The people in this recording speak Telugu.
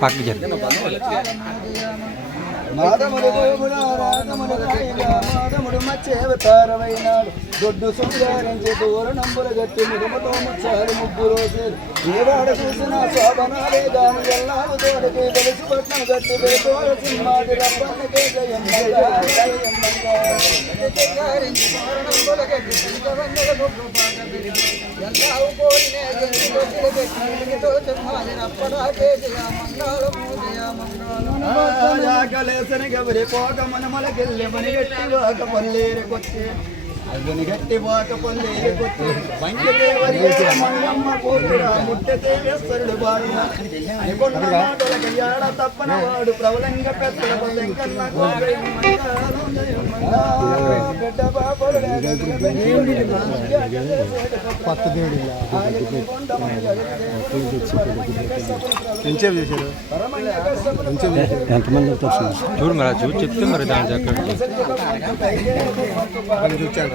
పక్కకి చెప్పి మాధముడు మచ్చేవతారమైనాడు దొడ్డు సుందరించి దూరణంబుల గట్టి ముడుమతో ముచ్చారు ముగ్గు రోజులు ఏవాడ చూసిన శోభనాలే గాని ఎల్లాము తోడికి వెలుసు పట్నం గట్టి వేతోడ సినిమాది రప్పన్నకే జయం కలేసని గబరి పోక మనమల గెల్లె మని గట్టి వాక పల్లేరుకొచ్చే అగ్ని గట్టి వాక పల్లేరుకొచ్చే వంకదేవరి మల్లమ్మ పోతురా ముట్టతే వేస్తరుడు బాడు అనుకున్న మాటలకి యాడ తప్పన వాడు ప్రబలంగా పెద్దల బలెంకన్న బిడ్డ బాపడు పత్తు దేవుడి ఎంతమంది చూడు మరి చూసి చెప్తే మరి దాని చూచాడు